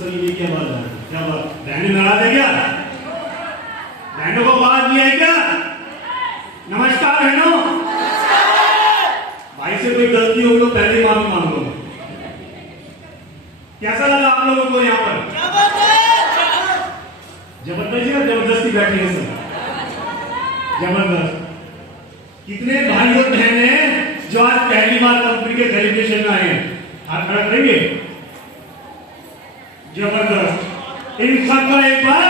Sir ये क्या बात है? क्या बात? बहनें नाराज है क्या? बहनों को आवाज नहीं है क्या? नमस्कार बहनों। भाई से कोई गलती हो तो पहले माफी मांग लो। कैसा लगा आप लोगों को यहाँ पर? जबरदस्ती या जबरदस्ती बैठे हैं सर? जबरदस्त। कितने भाई और बहन हैं जो आज पहली बार कंपनी के सेलिब्रेशन में आए हैं? हाथ खड़ा करेंगे। जबरदस्त। इन सबका एक बार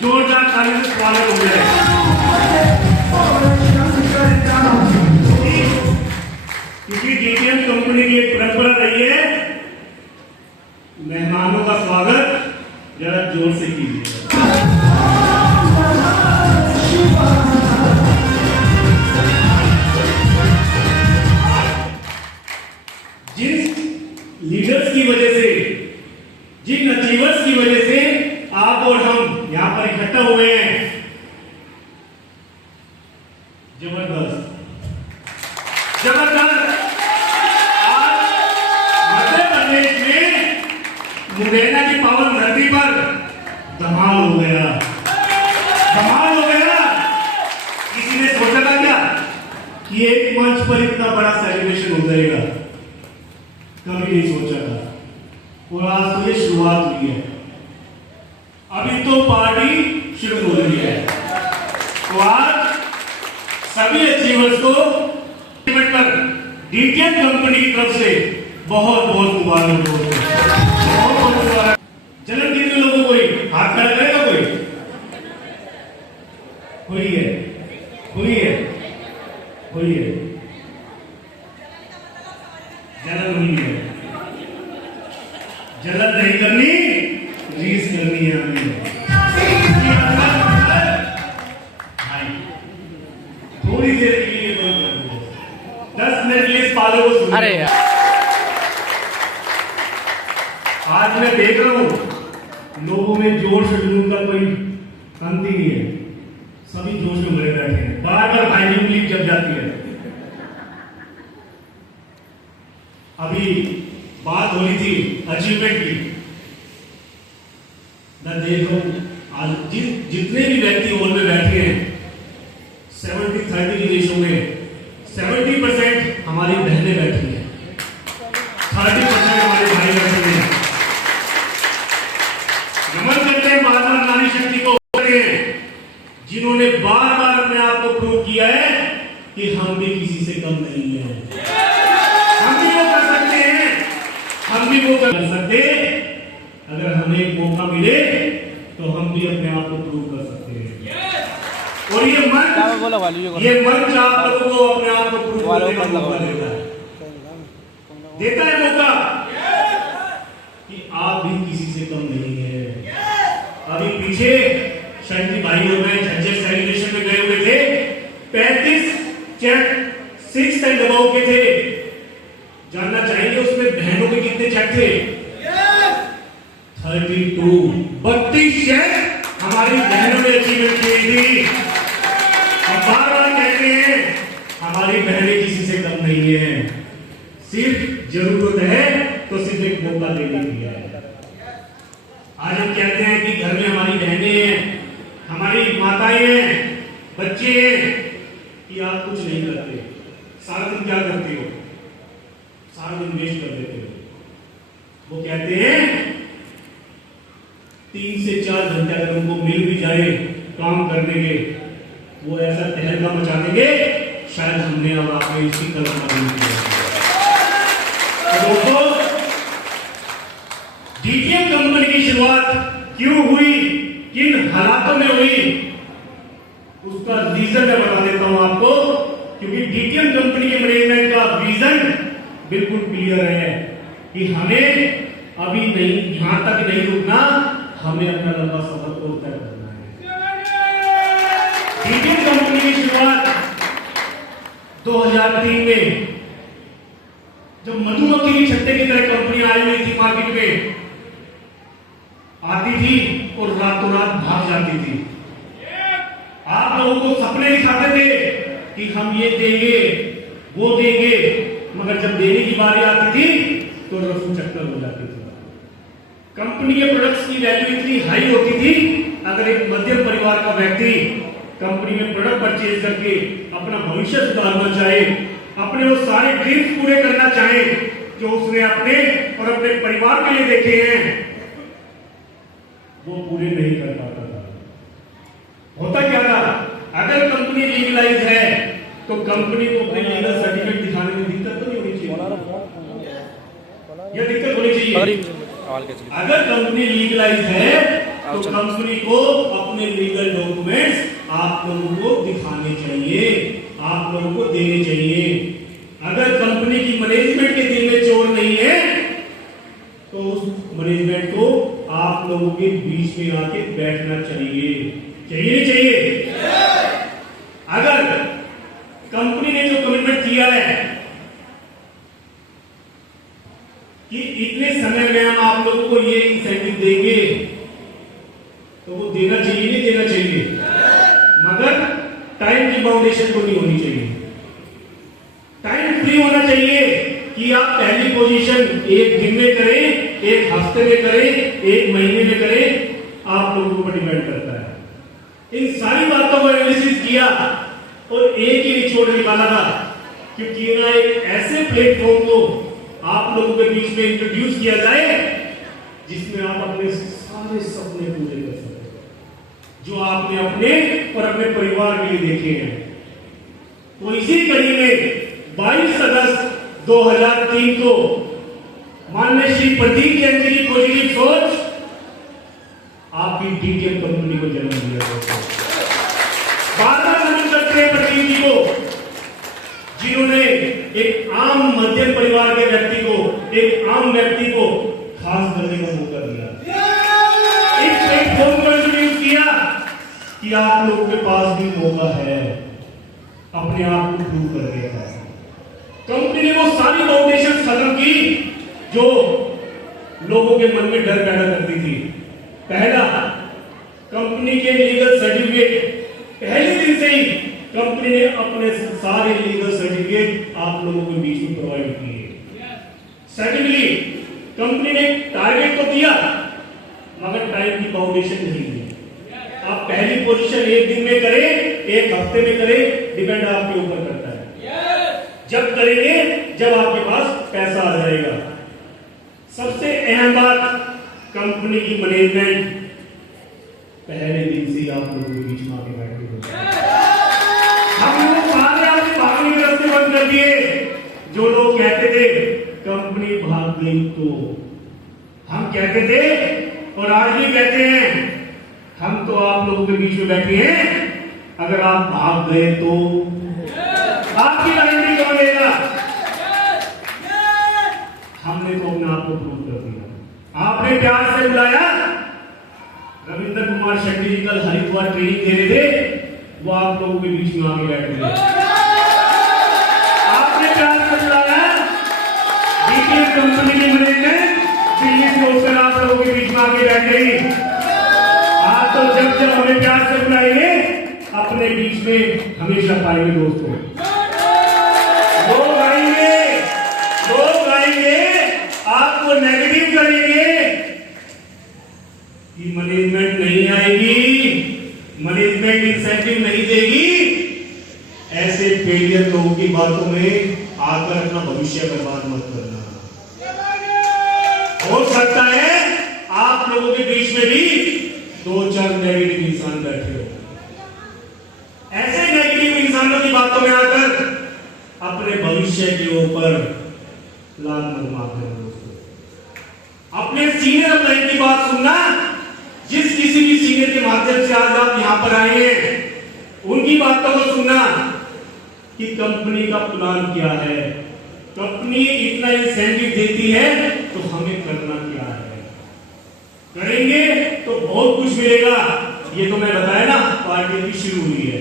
जोरदार ताली से स्वागत हो जाए। क्योंकि डीटीएम कंपनी की एक परंपरा रही है, मेहमानों का स्वागत जरा जोर से कीजिए। जिन लीडर्स की वजह से, जिन अचीवर्स की वजह से आप और हम यहां पर इकट्ठा हुए हैं, जबरदस्त जबरदस्त। आज मध्य प्रदेश में मुरैना की पावन धरती पर धमाल हो गया, धमाल हो गया। किसी ने सोचा था क्या कि एक मंच पर इतना बड़ा सेलिब्रेशन हो जाएगा? कभी नहीं सोचा था। और आज तो ये शुरुआत हुई है, अभी तो पार्टी शुरू हो रही है। तो आज सभी अचीवर्स को पर डीटीएम कंपनी की तरफ से बहुत बहुत मुबारक हो। बहुत बहुत मुबारक। जलन कितने लोगों को? हाथ खड़ा करेगा कोई? हुई है, हुई है, हुई है। जलन हुई है। जलन नहीं करनी, रीस करनी है हमें। थोड़ी देर के लिए 10 मिनट के लिए इस पालों को सुनिए। अरे यार, आज मैं देख रहा हूं लोगों में जोश जुनून का कोई अंत ही नहीं है। सभी जोश में भरे बैठे हैं। बार बार भाई क्लिप जब जाती है। अभी बात हो रही थी अचीवमेंट की। मैं देख रहा हूं आज जितने भी व्यक्ति हॉल में बैठे हैं, 70-30 के देशों में 70% हमारी बहनें बैठी हैं, 30% हमारे भाई बैठे हैं। नमन करते हैं महात्मा नारी शक्ति को, जिन्होंने बार बार अपने आप को प्रूव किया है कि हम भी किसी से कम नहीं है। हम भी वो कर सकते हैं, हम भी वो कर सकते। अगर हमें एक मौका मिले तो हम भी अपने आप को प्रूव कर सकते हैं। और ये मंच आप लोगों को अपने आप को प्रूव करने का मौका देता है मौका कि आप भी किसी से कम नहीं है। अभी पीछे शांति भाई और मैं झज्जर सेलिब्रेशन में गए हुए थे। 35 चेक 6 एंड अबव के थे। जानना चाहेंगे उसमें बहनों के कितने चेक थे? 32 चेक हमारी बहनों ने अचीवमेंट की थी। हम बार बार कहते हैं हमारी बहनें किसी से कम नहीं है। सिर्फ जरूरत है तो सिर्फ एक मौका देने की है। आज हम कहते हैं कि घर में हमारी बहनें हैं, हमारी माताएं हैं, बच्चे हैं, कि आप कुछ नहीं करते। सारा दिन क्या करते हो? सारा दिन वेस्ट कर देते हो। वो कहते हैं 3 से 4 घंटे अगर उनको मिल भी जाए काम करने के, वो ऐसा तहलका मचा देंगे शायद हमने अब आपको इसकी कल्पना नहीं की। दोस्तों, डीटीएम कंपनी की शुरुआत क्यों हुई, किन हालातों में हुई, उसका रीजन मैं बता देता हूं आपको। क्योंकि डीटीएम कंपनी के मैनेजमेंट का विजन बिल्कुल क्लियर है कि हमें अभी नहीं, यहां तक नहीं रुकना, हमें अपना लंबा सफर और तय करना है। डीटीएम कंपनी की शुरुआत 2003 में, जब मधुमक्खी की छत्ते की तरह कंपनी आई हुई थी, मार्केट में आती थी और रातों रात भाग जाती थी। आप लोगों को सपने दिखाते थे कि हम ये देंगे, वो देंगे, मगर जब देने की बारी आती थी तो रफू चक्कर हो जाती थी। कंपनी के प्रोडक्ट्स की वैल्यू इतनी हाई होती थी, अगर एक मध्यम परिवार का व्यक्ति कंपनी में प्रोडक्ट परचेज करके अपना भविष्य सुधारना चाहे, अपने वो सारे ड्रीम्स पूरे करना चाहे जो उसने अपने और अपने परिवार के लिए देखे हैं, वो पूरे नहीं कर पाता था। होता क्या था, अगर कंपनी लीगलाइज है तो कंपनी को अपने लीगल सर्टिफिकेट दिखाने में दिक्कत तो नहीं होनी चाहिए, या दिक्कत होनी चाहिए? अगर कंपनी लीगलाइज है तो कंपनी को अपने लीगल डॉक्यूमेंट्स आप लोगों को दिखाने चाहिए, आप लोगों को देने चाहिए। अगर कंपनी की मैनेजमेंट के दिल में चोर नहीं है तो उस मैनेजमेंट को आप लोगों के बीच में आके बैठना चाहिए, चाहिए नहीं चाहिए? अगर कंपनी ने जो कमिटमेंट किया है कि इतने समय में हम आप लोगों को ये इंसेंटिव देंगे, तो वो देना चाहिए नहीं देना चाहिए? मगर टाइम की बाउंडेशन को नहीं होनी चाहिए, टाइम फ्री होना चाहिए कि आप पहली पोजीशन एक दिन में करें, एक हफ्ते में करें, एक महीने में करें, आप लोगों को डिपेंड करता है। इन सारी बातों को एनालिसिस किया और एक ही निचोड़ निकाला था कि क्यों ना एक ऐसे प्लेटफॉर्म को आप लोगों के बीच में इंट्रोड्यूस किया जाए जिसमें आप अपने सारे सपने पूरे कर सकें जो आपने अपने और अपने परिवार के लिए देखे हैं। तो इसी कड़ी में 22 अगस्त 2003 को माननीय श्री प्रदीप जैन जी की पॉजिटिव सोच आपकी डीटीएम कंपनी को जन्म दिया गया। बार-बार नमन करते हैं प्रदीप जी को, जिन्होंने एक आम मध्यम परिवार के व्यक्ति को, एक आम व्यक्ति को खास दर्जे का मौका दिया, इस प्लेटफॉर्म को इंट्रोड्यूस किया कि आप लोगों के पास भी मौका है अपने आप को प्रूव करने का। कंपनी ने वो सारी फाउंडेशन खत्म की जो लोगों के मन में डर पैदा करती थी। पहला, कंपनी के लीगल सर्टिफिकेट, पहले दिन से ही कंपनी ने अपने सारे लीगल सर्टिफिकेट आप लोगों के बीच में प्रोवाइड किए। सेकेंडली, कंपनी ने टारगेट तो दिया मगर टाइम की बाउंडेशन नहीं दी। आप पहली पोजीशन एक दिन में करें, एक हफ्ते में करें, डिपेंड आपके ऊपर करता है। जब करेंगे जब आपके पास पैसा आ जाएगा। सबसे अहम बात, कंपनी की मैनेजमेंट पहले दिन से आप लोगों के बीच में आके बैठे हो। हम लोग सारे आपसे भागने के रास्ते बंद कर दिए। जो लोग कहते थे कंपनी भाग गई, तो हम कहते थे और आज भी कहते हैं, हम तो आप लोगों के बीच में बैठे हैं, अगर आप भाग गए तो आपकी गारंटी कौन लेगा? हमने तो अपने आप को प्रूव कर दिया। आपने प्यार से बुलाया, रविंद्र कुमार शेट्टी जी कल हरिद्वार ट्रेनिंग दे रहे थे, वो आप लोगों के बीच में आके बैठ गए। आपने प्यार से बुलाया, डीटीएम कंपनी की मैनेजमेंट दिल्ली से होकर आप लोगों के बीच में आके बैठ गई। आप तो जब जब हमें प्यार से बुलाएंगे अपने बीच में हमेशा पाएंगे दोस्तों। लोग आएंगे आपको नेगेटिव करेंगे कि मैनेजमेंट नहीं आएगी, मैनेजमेंट इंसेंटिव नहीं देगी। ऐसे फेलियर लोगों की बातों में आकर अपना भविष्य बर्बाद मत करना। हो सकता है आप लोगों के बीच में भी 2-4 नेगेटिव इंसान बैठे हो। ऐसे नेगेटिव इंसानों की बातों में आकर अपने भविष्य के ऊपर लाल मत मारना दोस्तों। अपने सीनियर अपलाइन की बात सुनना। जिस किसी भी सीनियर के माध्यम से आज आप यहां पर आए हैं, उनकी बातों को सुनना कि कंपनी का प्लान क्या है, कंपनी इतना इंसेंटिव देती है तो हमें करना क्या है। करेंगे तो बहुत कुछ मिलेगा। ये तो मैं बताया ना, पार्टी की शुरू हुई है,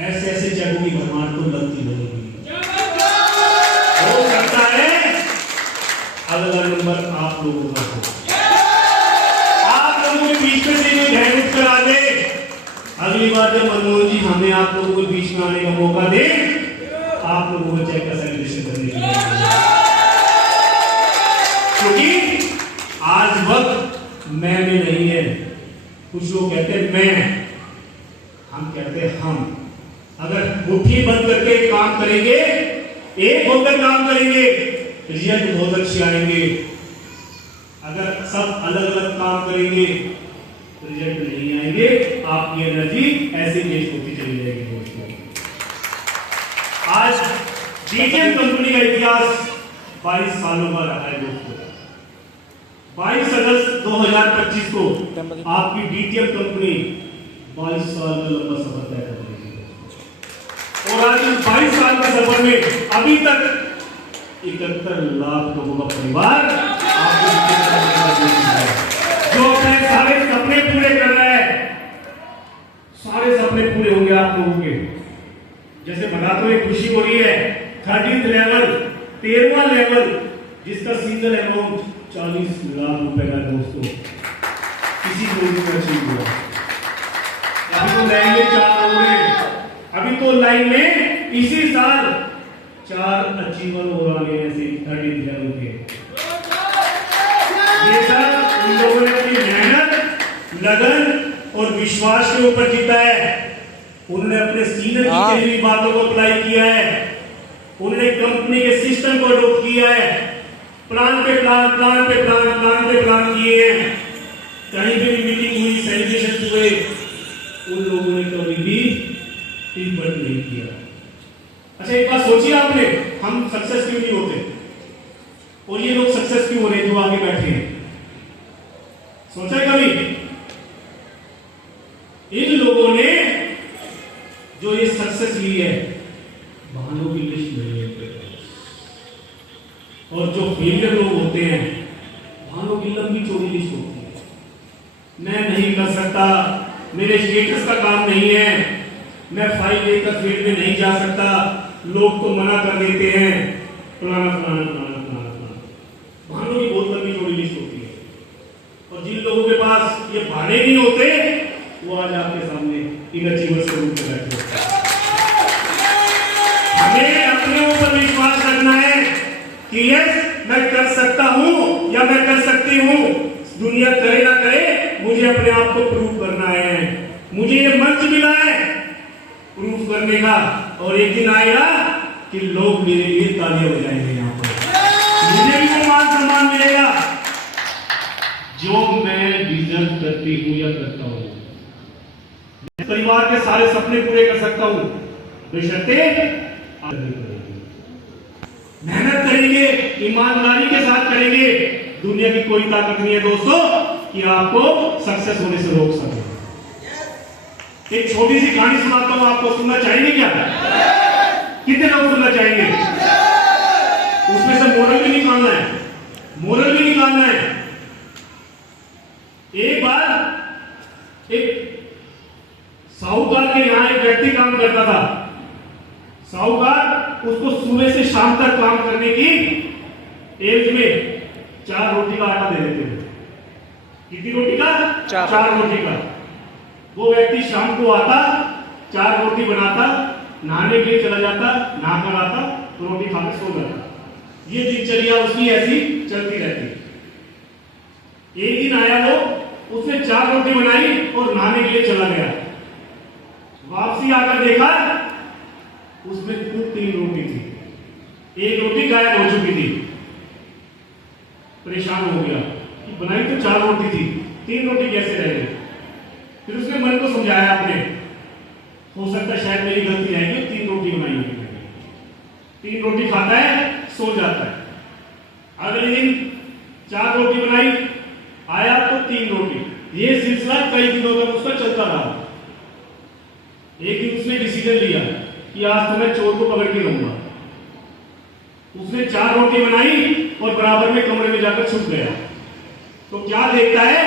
ऐसे ऐसे जगहों की भरमार तो लगती रहेगी। हो सकता है अगला नंबर आप लोगों का हो, आप लोगों के बीच में से कोई बहन उठ कर आ जाए। अगली बार जब मनमोहन जी हमें आप लोगों के बीच में आने का मौका दे, आप लोगों को चेक का सेलिब्रेशन करने के लिए, क्योंकि आज वक्त मैं में नहीं है। कुछ लोग कहते हैं मैं, हम कहते हैं हम। अगर मुट्ठी बंद करके काम करेंगे, एक होकर काम करेंगे, रिजल्ट बहुत अच्छे आएंगे। अगर सब अलग अलग काम करेंगे, रिजल्ट नहीं आएंगे। आपकी एनर्जी ऐसे वेस्ट होती चली जाएगी दोस्तों। आज डीटीएम कंपनी का इतिहास 22 सालों का रहा है दोस्तों। 22 अगस्त 2025 को आपकी डीटीएम कंपनी 22 साल का लंबा सफर तय कर रही है। और आज इस 22 साल के सफर में अभी तक 71 लाख लोगों का परिवार जो अपने सारे सपने पूरे कर रहा है। सारे सपने पूरे होंगे आप लोगों के। जैसे बताते हुए खुशी हो रही है। 13th लेवल, 13वां लेवल, जिसका सिंगल अमाउंट 40 लाख रुपए का दोस्तों किसी लोगों का अचीव हुआ। अभी तो लाइन में 4 हो रहे हैं। अभी तो लाइन में इसी साल 4 अचीवर हो रहे हैं ऐसे 13th लेवल के। ये सब उन लोगों ने अपनी मेहनत, लगन और विश्वास के ऊपर जीता है। उन्होंने अपने सीनियर की कही हुई बातों को अप्लाई किया है। उन्होंने कंपनी के सिस्टम को अडॉप्ट किया है। प्लान पे प्लान, प्लान पे प्लान, प्लान पे प्लान किए हैं। कहीं पे भी मीटिंग हुई, सेलिब्रेशन हुए, उन लोगों ने कभी भी टिप्पणी नहीं किया। अच्छा एक बात सोचिए आपने, हम सक्सेस क्यों नहीं होते और ये लोग सक्सेस क्यों हो रहे हैं जो आगे बैठे हैं? सोचा है कभी? इन लोगों ने जो ये सक्सेस ली है, बहानों की लिस्ट नहीं है। और जो फेलियर लोग होते हैं, बहानों की लंबी चौड़ी लिस्ट होती है। मैं नहीं कर सकता, मेरे स्टेटस का काम नहीं है, मैं फाइल लेकर फील्ड में नहीं जा सकता, लोग तो मना कर देते हैं, फलाना फलाना फलाना फलाना फलाना। बहानों की बहुत लंबी चौड़ी लिस्ट होती है। और जिन लोगों के पास ये बहाने नहीं होते, वो आज आपके सामने इन अचीवर्स के रूप में बैठे होते हैं। हमें अपने ऊपर विश्वास रखना है कि यस मैं कर सकता हूं या मैं कर सकती हूं। दुनिया करे ना करे, मुझे अपने आप को प्रूव करना है। मुझे ये मंच मिला है प्रूव करने का, और एक दिन आएगा कि लोग मेरे लिए तालियां बजाएंगे। यहाँ पर मुझे भी वो मान सम्मान मिलेगा जो मैं डिजर्व करती हूँ या करता हूँ। परिवार के सारे सपने पूरे कर सकता हूँ, बशर्ते मेहनत करेंगे, ईमानदारी के साथ करेंगे। दुनिया की कोई ताकत नहीं है दोस्तों कि आपको सक्सेस होने से रोक सके। एक छोटी सी कहानी सुनाता हूं आपको, सुनना चाहेंगे क्या? कितने लोग सुनना चाहेंगे? उसमें से मोरल भी निकालना है, मोरल भी निकालना है। एक बार एक साहूकार के यहां एक व्यक्ति काम करता था। साहूकार उसको सुबह से शाम तक काम करने की एवज में 4 रोटी का आटा दे देते थे। कितनी रोटी का? 4 रोटी का। वो व्यक्ति शाम को आता, 4 रोटी बनाता, नहाने के लिए चला जाता, नहाकर आता, तो रोटी खाकर सो जाता। ये दिनचर्या उसकी ऐसी चलती रहती। एक दिन आया वो, उसने 4 रोटी बनाई और नहाने के लिए चला गया। वापसी आकर देखा उसमें कुल 3 रोटी थी। एक रोटी गायब हो चुकी थी। परेशान हो गया कि बनाई तो 4 रोटी थी, 3 रोटी कैसे रह गई? फिर उसने मन को समझाया अपने, हो सकता है शायद मेरी गलती है कि 3 रोटी बनाई होगी। 3 रोटी खाता है, सो जाता है। अगले दिन 4 रोटी बनाई, आया तो 3 रोटी। ये सिलसिला कई दिनों तक उसका चलता रहा। एक दिन उसने डिसीजन लिया कि आज तो मैं चोर को पकड़ के रहूंगा। उसने 4 रोटी बनाई और बराबर में कमरे में जाकर छुप गया। तो क्या देखता है,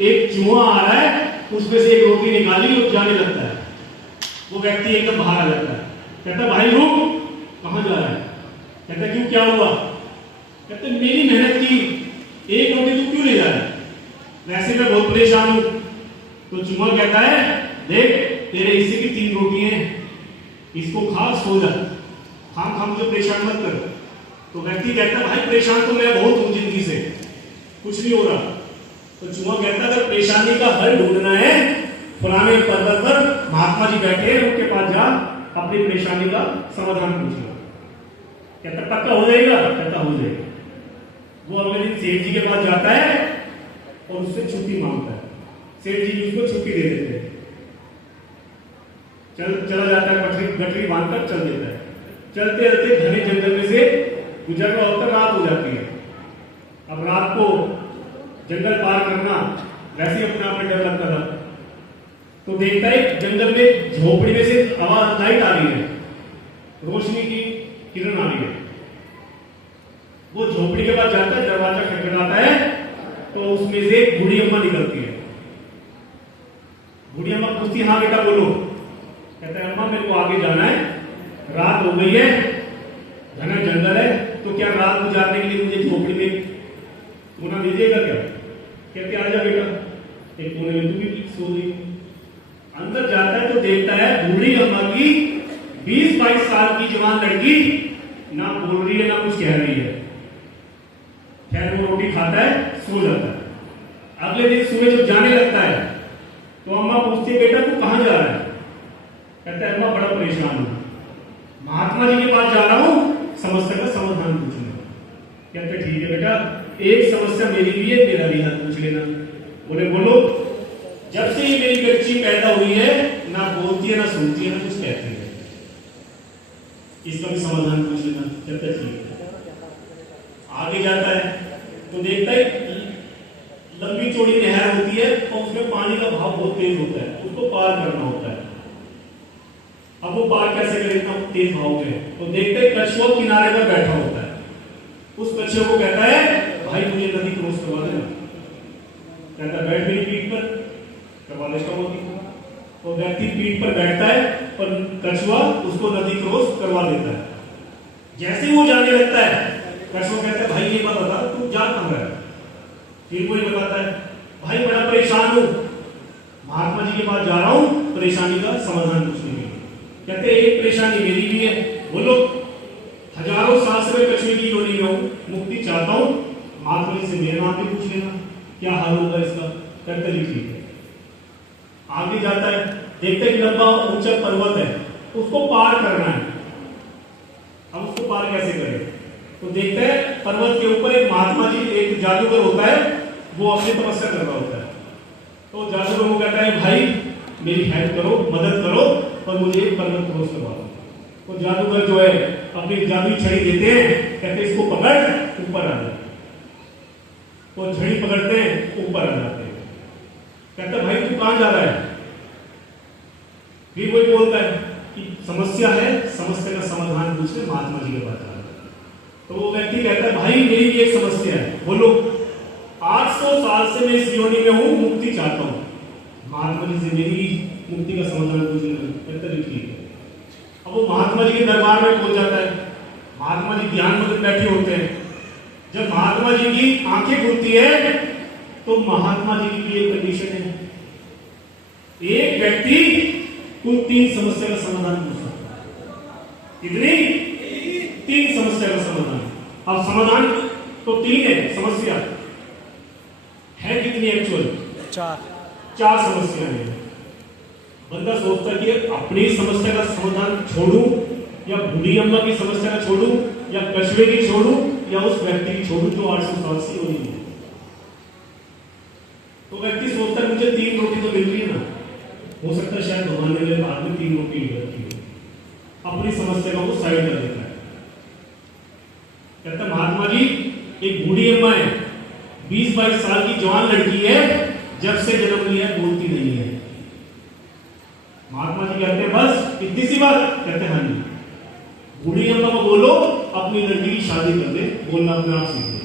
एक चूहा आ रहा है, उसमें से एक रोटी निकाली और जाने लगता है। वो व्यक्ति एकदम बाहर आ जाता है, कहता भाई रुक, कहां जा रहा है? कहता क्यों, क्या हुआ? कहते मेरी मेहनत की एक रोटी तू क्यों ले जा रहा है? वैसे मैं बहुत परेशान हूं। तो चूहा कहता है देख तेरे हिस्से की 3 रोटी हैं, इसको खा, सो जा, खाम खाम मुझे परेशान मत कर। तो व्यक्ति कहता है भाई परेशान तो मैं बहुत हूं जिंदगी से, कुछ नहीं हो रहा। तो चूहा कहता है अगर परेशानी का हल ढूंढना है पुराने पर्वत पर महात्मा जी बैठे हैं, उनके पास जा अपनी परेशानी का समाधान पूछना। कहता पक्का हो जाएगा? कहता हो जाएगा। वो अगले दिन सेठ जी के पास जाता है और उससे छुट्टी मांगता है। सेठ जी उसको छुट्टी दे देते हैं, चला जाता है, गठरी बांधकर चल देता है। चलते चलते घने जंगल में से गुजर रहा होता, रात हो जाती है। अब रात को जंगल पार करना वैसे ही अपने आप में डर लगता था, तो देखता है जंगल में झोपड़ी में से आवाज लाइट आ रही है, रोशनी की किरण आ रही है। वो झोपड़ी के पास जाता है, दरवाजा खटखटाता है, तो उसमें से एक बूढ़ी अम्मा निकलती है। बूढ़ी अम्मा पूछती है हाँ बेटा बोलो। कहता है अम्मा मेरे को आगे जाना है, रात हो गई है, घना जंगल है, तो क्या रात गुजारने के लिए मुझे झोपड़ी में गुना दीजिएगा क्या? कहते आजा बेटा, एक कोने में तू भी सो गई। अंदर जाता है तो देखता है बूढ़ी अम्मा की 20-22 साल की जवान लड़की ना बोल रही है ना कुछ कह रही है। खैर वो रोटी खाता है, सो जाता है। अगले दिन सुबह जब जाने लगता है तो अम्मा पूछती है बेटा तू कहां जा रहा है? कहता है अम्मा बड़ा परेशान हूं, महात्मा जी के पास जा रहा हूं समस्या का समाधान पूछने। कहते ठीक है बेटा, एक समस्या मेरी भी है, मेरा भी हाल पूछ लेना। बोले बोलो। जब से ही मेरी बच्ची पैदा हुई है ना बोलती है ना सुनती है ना कुछ कहती है, इसका भी समाधान पूछ लेना। कहते ठीक है। आगे जाता है तो देखता है लंबी चौड़ी नहर होती है और उसमें पानी का भाव बहुत तेज होता है, उसको पार करना होता है। अब वो पार कैसे करे इतना तेज भाव में? तो देखते हैं कछुआ किनारे पर बैठा होता है। उस कछुए को कहता है भाई मुझे नदी क्रॉस करवा देना। कहता है बैठ मेरी पीठ पर, करवा देता हूं। तो व्यक्ति पीठ पर बैठता है और कछुआ उसको नदी क्रॉस करवा देता है। जैसे ही वो जाने लगता है कछुआ कहता है भाई ये बात बता तू जा कहां रहा है? फिर कोई बताता है भाई बड़ा परेशान हूं, महात्मा जी के पास जा रहा हूं परेशानी का समाधान पूछने के लिए। कहते एक परेशानी मेरी भी है, बोलो। हजारों साल से मैं कछुए की योनि में हूं, मुक्ति चाहता हूं, महात्मा जी से मेरे नाम भी पूछ लेना क्या हाल होगा इसका। कहते ही ठीक है। आगे जाता है, देखते कि लंबा ऊंचा पर्वत है, उसको पार करना है। अब उसको पार कैसे करें? तो देखते हैं पर्वत के ऊपर एक महात्मा जी, एक जादूगर होता है, वो अपनी तपस्या कर रहा होता है। तो जादूगर को कहता है भाई मेरी हेल्प करो, मदद करो और मुझे पर्वत क्रॉस करवा दो। तो जादूगर जो है अपनी जादुई छड़ी देते हैं, कहते इसको पकड़ ऊपर आ जा। तो छड़ी पकड़ते हैं, ऊपर आ जाते हैं। कहता भाई तू कहां जा रहा है? फिर वही बोलता है कि समस्या है, समस्या का समाधान पूछने महात्मा जी के पास जा रहा है। तो वो व्यक्ति कहता है भाई मेरी भी एक समस्या है, बोलो। 800 साल से मैं इस योनि में हूं, मुक्ति चाहता हूं, महात्मा जी से मेरी मुक्ति का समाधान पूछने। कहता है ठीक है। अब वो महात्मा जी के दरबार में पहुंच जाता है। महात्मा जी ध्यान में बैठे होते हैं। जब महात्मा जी की आंखें खुलती है तो महात्मा जी की एक कंडीशन है, एक व्यक्ति कुल 3 समस्या का समाधान पूछ सकता है। कितनी? 3 समस्या का समाधान। अब समाधान तो 3 है, समस्या है कितनी एक्चुअल? 4 समस्या है। बंदा सोचता है कि अपनी समस्या का समाधान छोड़ूं या बूढ़ी अम्मा की समस्या का छोड़ूं या कछुए की छोड़ूं या उस व्यक्ति की छोड़ूं जो 800 साल से हो रही है। तो व्यक्ति सोचता है मुझे 3 रोटी तो मिल रही है ना, हो सकता है शायद भगवान ने मेरे हाथ में 3 रोटी रखी हो। अपनी समस्या को साइड कर देता है। कहता महात्मा जी एक बूढ़ी अम्मा है, 20-22 साल की जवान लड़की है, जब से जन्म लिया बोलती नहीं है। महात्मा जी कहते हैं बस इतनी सी बात? कहते हैं हाँ जी। बूढ़ी अम्मा को बोलो अपनी लड़की की शादी कर दे, बोलना अपने आप सीख दे।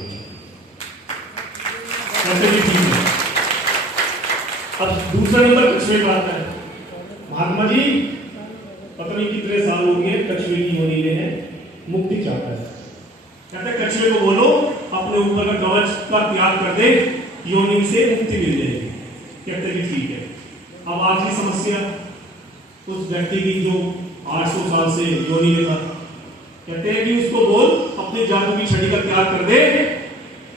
कहते हैं ठीक है। अब दूसरा नंबर कछुए का आता है। महात्मा जी पता नहीं कितने साल हो गए कछुए की योनि में है, मुक्ति चाहता है। कहते हैं कछुए को बोलो अपने ऊपर का कवच का त्याग कर दे, योनि से मुक्ति मिल जाएगी। कहते हैं ठीक है। अब आखिरी समस्या उस व्यक्ति की जो 800 साल से योनि में था। कहते हैं कि उसको बोल अपने जादू की छड़ी का त्याग कर दे,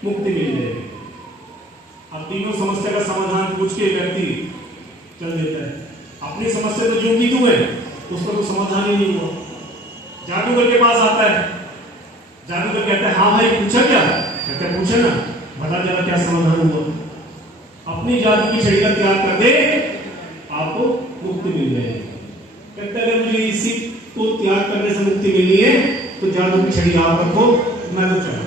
मुक्ति मिल जाएगी। अब तीनों समस्या का समाधान पूछ के व्यक्ति चल देता है। अपनी समस्या तो जो की तू है उसका तो समाधान ही नहीं हुआ। जादूगर के पास आता है, जादूगर कहता है हाँ भाई पूछा क्या? कहता है पूछा ना, बता जरा क्या समाधान हुआ। अपनी जादू की छड़ी का त्याग कर दे, आपको मुक्ति मिल जाएगी। कहता है अगर मुझे इसी को त्याग करने से मुक्ति मिली है तो जादू की छड़ी आप रखो, मैं तो चला।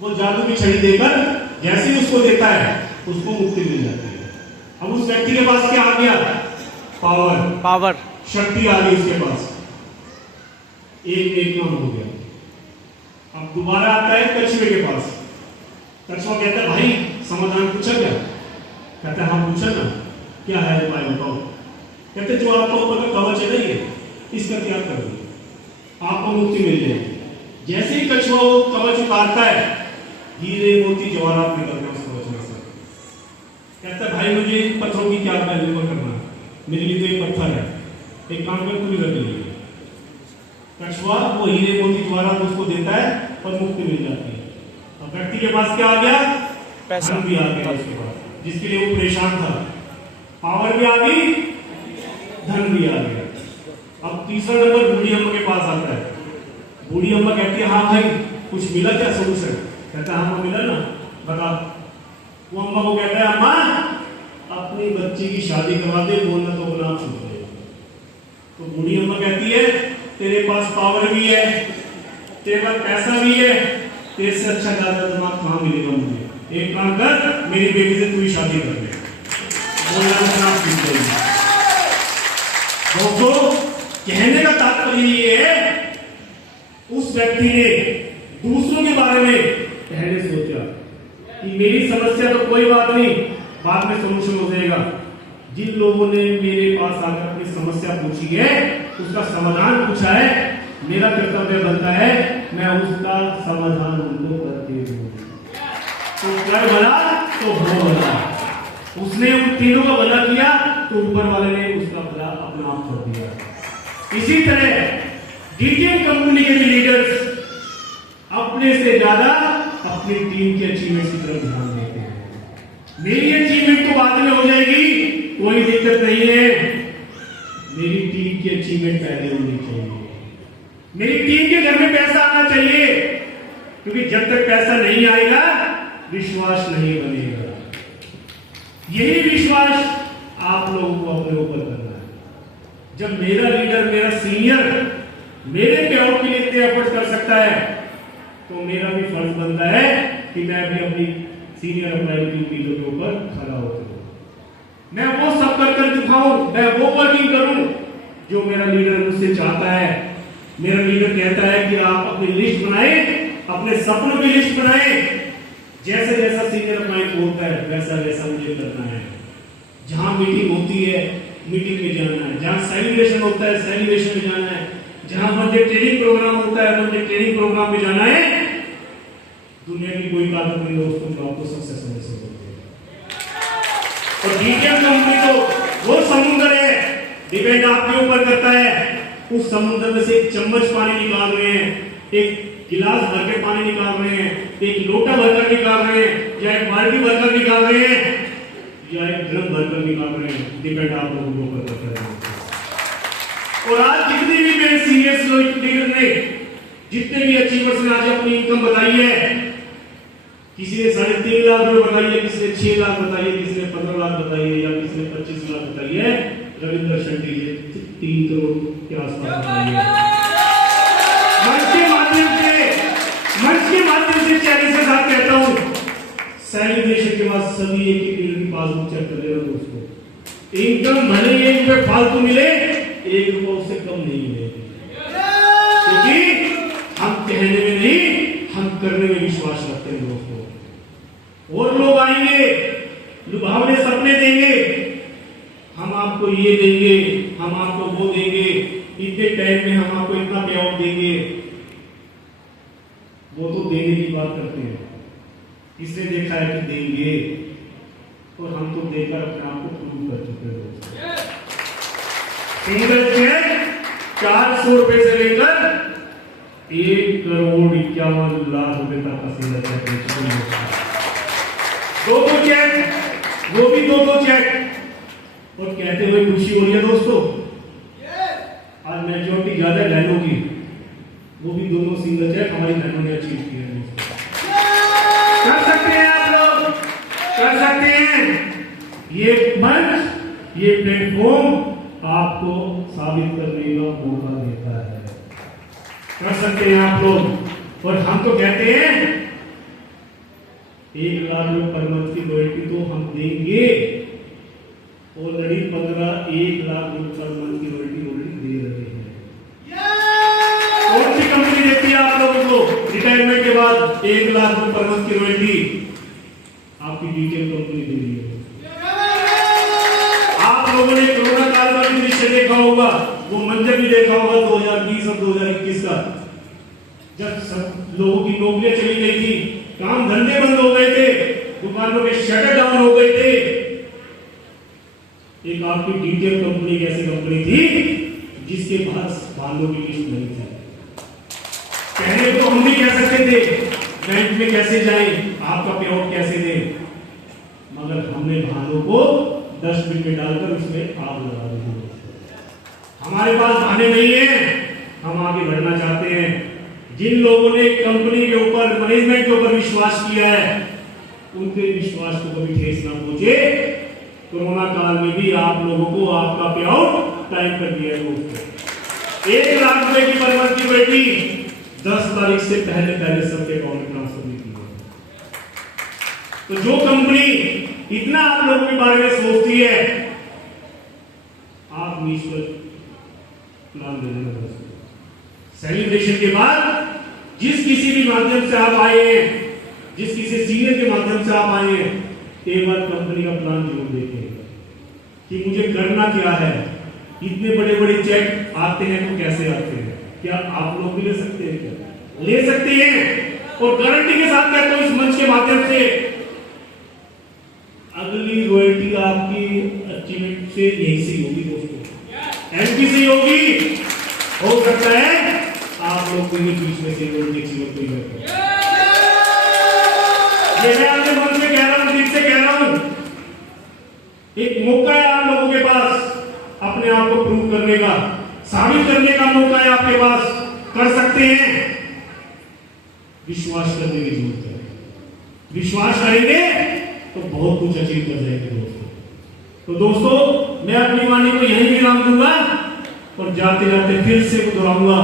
वो जादू की छड़ी देकर जैसे ही उसको देता है उसको मुक्ति मिल जाती है। अब उस व्यक्ति के पास क्या आ गया? पावर, शक्ति आ गई उसके पास। एक काम हो गया। अब दोबारा आता है कछुए के पास। कछुआ कहता है भाई समाधान पूछा क्या? कहता है हाँ पूछा ना, क्या है उपाय बताओ। कहते जो आपका ऊपर का कवच है ना ये, इसका त्याग कर दो, आपको मुक्ति मिल जाएगी। जैसे ही कछुआ वो कवच उतारता है, हीरे मोती जवाहरात निकलते हैं उस कवच में से। कहता है भाई मुझे पत्थरों की क्या वैल्यू करना है, मेरे लिए तो एक पत्थर है, एक काम कर तू भी रख लीजिए। कछुआ वो हीरे मोती जवाहरात उसको देता है और मुक्ति मिल जाती है। अब व्यक्ति के पास क्या आ गया? पैसा भी आ गया उसके पास, जिसके लिए वो परेशान था। पावर भी आ गई, धन भी आ गया। अब तीसरा नंबर बूढ़ी अम्मा के पास आता है। बूढ़ी अम्मा कहती है हाँ भाई कुछ मिला क्या सोल्यूशन? कहता है हाँ मिला ना, बता। वो अम्मा को कहता है अम्मा अपनी बच्ची की शादी करवा दे, बोलना तो अपना आप छूट गए। तो बूढ़ी अम्मा कहती है तेरे पास पावर भी है, तेरे पास पैसा भी है, तेरे से अच्छा ज्यादा दिमाग कहाँ मिलेगा मुझे? एक काम कर, मेरी बेटी से तू ही शादी कर ले, बोलना तो अपना आप छूट गए। दोस्तों कहने का तात्पर्य ये है, उस व्यक्ति ने दूसरों के बारे में पहले सोचा कि मेरी समस्या तो कोई बात नहीं, बाद में सलूशन हो जाएगा। जिन लोगों ने मेरे पास आकर अपनी समस्या पूछी है, उसका समाधान पूछा है, मेरा कर्तव्य बनता है मैं उसका समाधान उनको करके दूं। तो कर भला तो हो भला। उसने उन तीनों का भला किया तो ऊपर वाले ने उसका भला अपना आप कर दिया। इसी तरह डीटीएम कंपनी के लीडर्स अपने से ज्यादा अपनी टीम के अचीवमेंट की तरफ ध्यान देते हैं। मेरी अचीवमेंट तो बाद में हो जाएगी, कोई दिक्कत नहीं है, मेरी टीम की अचीवमेंट पहले होनी चाहिए। मेरी टीम के घर में पैसा आना चाहिए, क्योंकि जब तक पैसा नहीं आएगा विश्वास नहीं बनेगा। यही विश्वास आप लोगों को अपने ऊपर करना है। जब मेरा लीडर, मेरा सीनियर मेरे पे आउट के लिए इतने एफर्ट कर सकता है, तो मेरा भी फर्ज बनता है कि मैं भी अपनी सीनियर अप्लाई टीम लीडर के ऊपर खड़ा हो सकूं। मैं वो सब कर दिखाऊं, मैं वो वर्किंग करूं जो मेरा लीडर मुझसे चाहता है। मेरा लीडर कहता है कि आप अपनी लिस्ट बनाएं, अपने सपनों की लिस्ट बनाएं। जैसे जैसा सीनियर अप्लाई बोलता है वैसा वैसा मुझे करना है। जहां मीटिंग होती है मीटिंग में जाना है, जहां सेलिब्रेशन होता है सेलिब्रेशन में जाना है, जहां मंडे ट्रेनिंग प्रोग्राम होता है मंडे ट्रेनिंग प्रोग्राम में जाना है। दुनिया की कोई ताकत नहीं दोस्तों जो आपको सक्सेस होने से रोके। और डीटीएम कंपनी तो वो समुद्र है, डिपेंड आपके ऊपर करता है। उस समुद्र में से एक चम्मच पानी निकाल रहे हैं, एक गिलास भर के पानी निकाल रहे हैं, एक लोटा भरकर निकाल रहे हैं, या एक बाल्टी भरकर निकाल रहे हैं, या एक ड्रम भरकर निकाल रहे हैं, डिपेंड आप लोगों के ऊपर करता है। और आज जितने भी मेरे सीनियर लीडर ने, जितने भी अचीवर्स ने आज अपनी इनकम बताई है, किसी ने 3.5 लाख रुपए बताई है, किसी ने 6 लाख बताई है, किसी ने 15 लाख बताई है, या किसी ने 25 लाख बताई है। रविंद्र शेट्टी जी 3 करोड़ के आसपास बताई है। मंच के माध्यम से चैलेंज के साथ कहता हूं, सेलिब्रेशन के बाद सभी एक लीडर की पासबुक चेक कर लेना दोस्तों। इनकम भले 1 रुपए फालतू मिले, 1 रुपए उससे कम नहीं मिलेगी, क्योंकि हम कहने में नहीं, हम करने में विश्वास रखते हैं दोस्तों। और लोग आएंगे, लुभावने सपने देंगे, हम आपको ये देंगे, हम आपको वो देंगे, इतने टाइम में हम आपको इतना पे आउट देंगे। वो तो देने की बात करते हैं, इसने देखा है कि देंगे, और हम तो देकर अपने आप को प्रूव कर चुके हैं दोस्तों। सिंगल चेक 400 रुपए से लेकर 1 करोड़ 51 लाख रुपए तक का सिंगल चेक। 2 चेक, वो भी 2 चेक। और कहते हुए खुशी हो रही है दोस्तों, आज मैच्योरिटी ज्यादा है बहनों की, वो भी दोनों सिंगल चेक हमारी बहनों ने अचीव किया है दोस्तों। कर सकते हैं आप लोग, कर सकते हैं। ये मंच, ये प्लेटफॉर्म आपको साबित करने का मौका देता है। कर सकते हैं आप लोग। और हम तो कहते हैं 1 लाख रुपए पर मंथ की रॉयल्टी तो हम देंगे। ऑलरेडी 1 लाख रुपए पर मंथ की रॉयल्टी ऑलरेडी दे रहे हैं। कौन सी कंपनी देती है आप लोगों को रिटायरमेंट के बाद 1 लाख रुपए पर मंथ की रॉयल्टी? आपकी डिटेल कंपनी दे रही है। आप लोगों ने कोरोना काल का भी दृश्य देखा होगा, वो मंजर भी देखा होगा 2020 और 2021 का, जब सब लोगों की नौकरियां चली गई थी, काम धंधे बंद हो गए थे, दुकानों के शटर डाउन हो गए थे। एक आपकी डिटेल कंपनी एक ऐसी कंपनी थी जिसके पास वालों की लिस्ट नहीं थी। पहले तो हम भी कह सकते थे बैंक में कैसे जाएं, आपका पे आउट कैसे दें, मगर हमने भालों को डस्टबिन में डालकर उसमें आग लगा दी। हमारे पास बहाने नहीं है, हम आगे बढ़ना चाहते हैं। जिन लोगों ने कंपनी के ऊपर, मैनेजमेंट के ऊपर विश्वास किया है, उनके विश्वास को कभी ठेस ना पहुंचे। कोरोना काल में भी आप लोगों को आपका पे आउट टाइम पर दिया है दोस्तों। 1 लाख रुपए की पर मंथ की बेटी 10 तारीख से पहले सबके अकाउंट में ट्रांसफर नहीं की। तो जो कंपनी इतना आप लोगों के बारे में सोचती है, आप म्यूचुअल प्लान दे देना दोस्तों। सेलिब्रेशन के बाद जिस किसी भी माध्यम से आप आए हैं, जिस किसी सीनियर के माध्यम से आप आए हैं, एक बार कंपनी का प्लान जरूर देखें कि मुझे करना क्या है। इतने बड़े बड़े चेक आते हैं तो कैसे आते हैं, क्या आप लोग भी ले सकते हैं? क्या ले सकते हैं? और गारंटी के साथ कहता हूं इस मंच के माध्यम से, अगली रॉयल्टी आपकी अचीवमेंट से यहीं से होगी दोस्तों, एमपी से होगी। हो सकता है आप लोग को बीच में से रॉयल्टी अचीव कोई करते, ये मैं आपके मन से कह रहा हूं, दिल से कह रहा हूं। एक मौका है आप लोगों के पास अपने आप को प्रूव करने का, साबित करने का मौका है आपके पास। कर सकते हैं, विश्वास करने की जरूरत है। विश्वास करेंगे तो बहुत कुछ अचीव कर जाएंगे दोस्तों। तो दोस्तों, मैं अपनी वाणी को यहीं विराम दूंगा और जाते जाते फिर से दोहराऊंगा,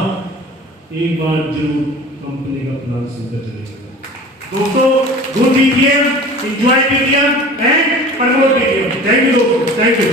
एक बार जरूर कंपनी का प्लान सुनकर चलेगा दोस्तों। Good BTM, enjoy BTM and promote BTM. Thank you दोस्तों, थैंक यू।